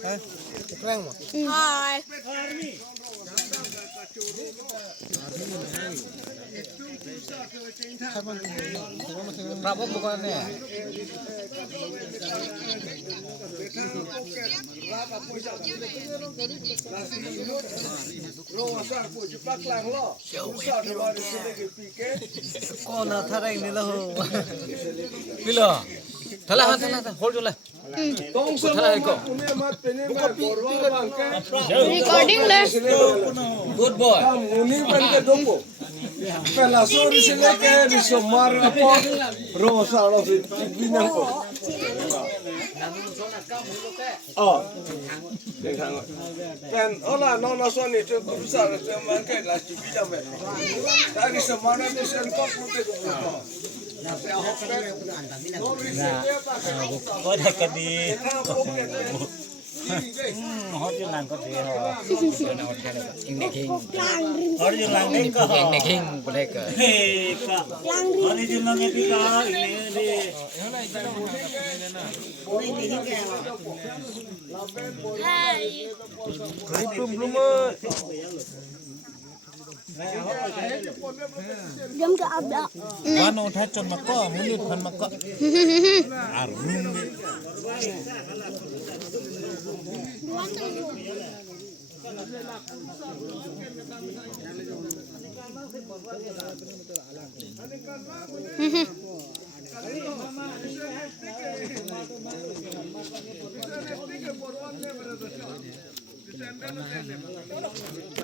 Kurang mah. Hai. Berapa bukannya? Kau nak tarik ni lah. Bila? Thalah, hold je lah. Thalah ikut. Recording lah. Good boy. Pela sorry sila kaya di somar apa rosa lo binang ko. Oh. Pen ola no so ni tu bisa tu man kaya la ci binang me. Tadi semana ni sen ko pute ko. Có thể cái đi hót như làng có thể họ hót như làng đấy có họ hê cả hót như làng cái đi cả ini đi Belum Jam ke abda. Mana udah cun mako munit pan mako arung